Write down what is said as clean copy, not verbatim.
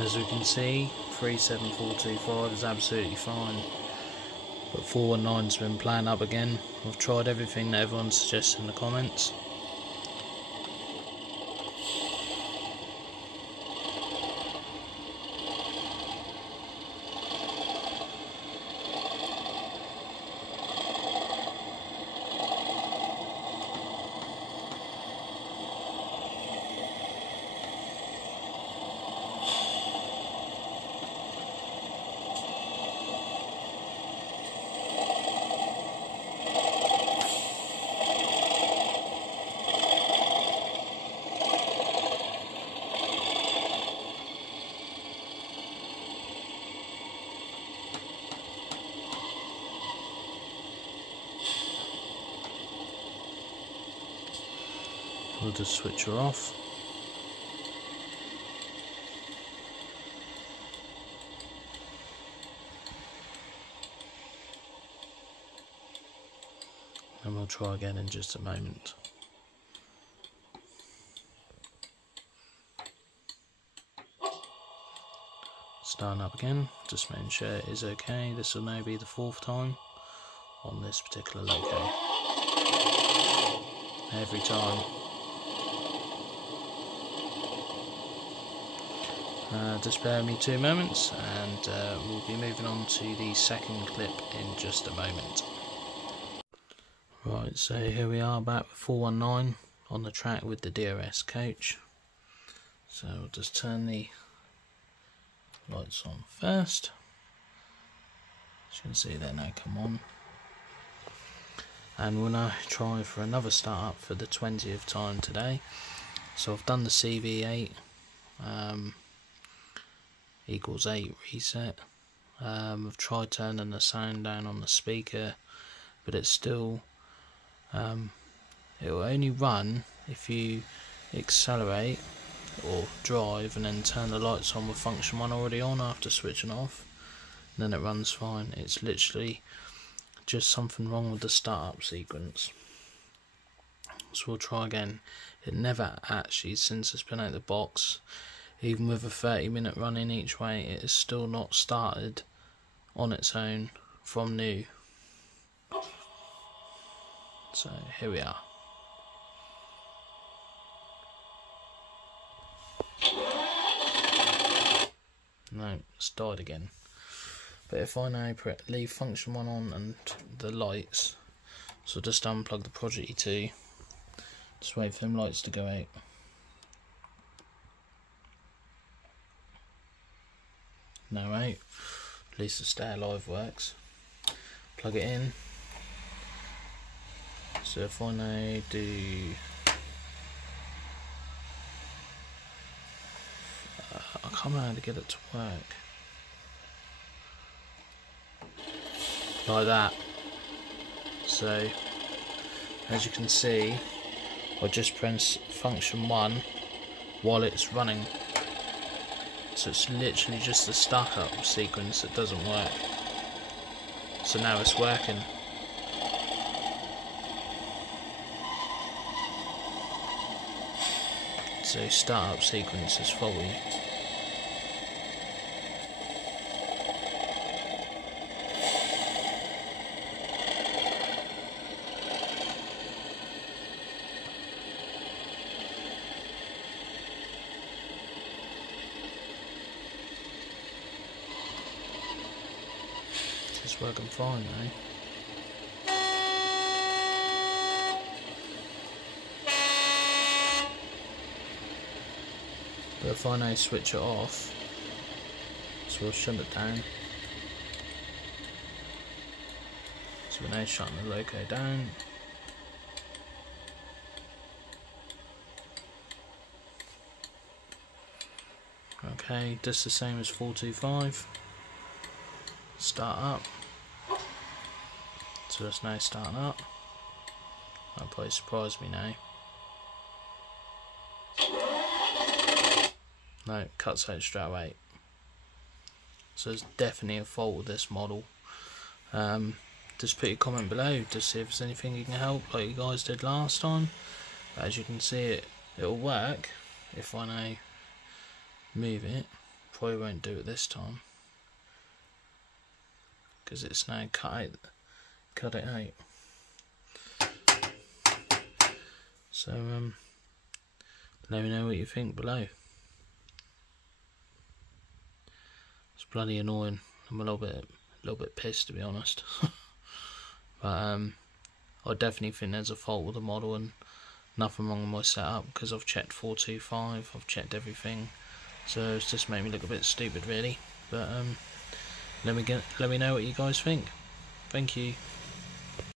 As we can see, 37425 is absolutely fine, but 419's been playing up again. I've tried everything that everyone suggests in the comments. We'll just switch her off. And we'll try again in just a moment. Starting up again, just making sure it is okay. This will now be the 4th time on this particular loco. Every time. Just bear with me 2 moments and we'll be moving on to the second clip in just a moment. Right, so here we are back with 419 on the track with the DRS coach. So we'll just turn the lights on first. As you can see they now come on. And we'll now try for another start up for the 20th time today. So I've done the CV8. Equals 8 reset. I've tried turning the sound down on the speaker, but it's still it will only run if you accelerate or drive and then turn the lights on with function 1 already on after switching off, and then it runs fine. It's literally just something wrong with the startup sequence. So we'll try again. It never actually, since it's been out of the box, even with a 30-minute run in each way, it is still not started on its own from new. So here we are. No, it's died again. But if I now leave function 1 on and the lights, so just unplug the Prodigy 2, just wait for them lights to go out. No out, at least the stay alive works. Plug it in. So if I now do I can't remember how to get it to work. Like that. So as you can see, I just press function 1 while it's running. So it's literally just the startup sequence that doesn't work. So now it's working. So startup sequence is faulty. It's working fine now. But if I now switch it off, so we'll shut it down. So we're now shutting the loco down. Okay, just the same as 425. Start up. So it's now starting up. That'll probably surprise me now. No, it cuts out straight away. So there's definitely a fault with this model. Just put your comment below to see if there's anything you can help, like you guys did last time. But as you can see, it'll work if I now move it. probably won't do it this time because it's now cut it out. So let me know what you think below. It's bloody annoying. I'm a little bit pissed, to be honest. But I definitely think there's a fault with the model and nothing wrong with my setup, because I've checked 425, I've checked everything, so it's just made me look a bit stupid really. But let me know what you guys think. Thank you.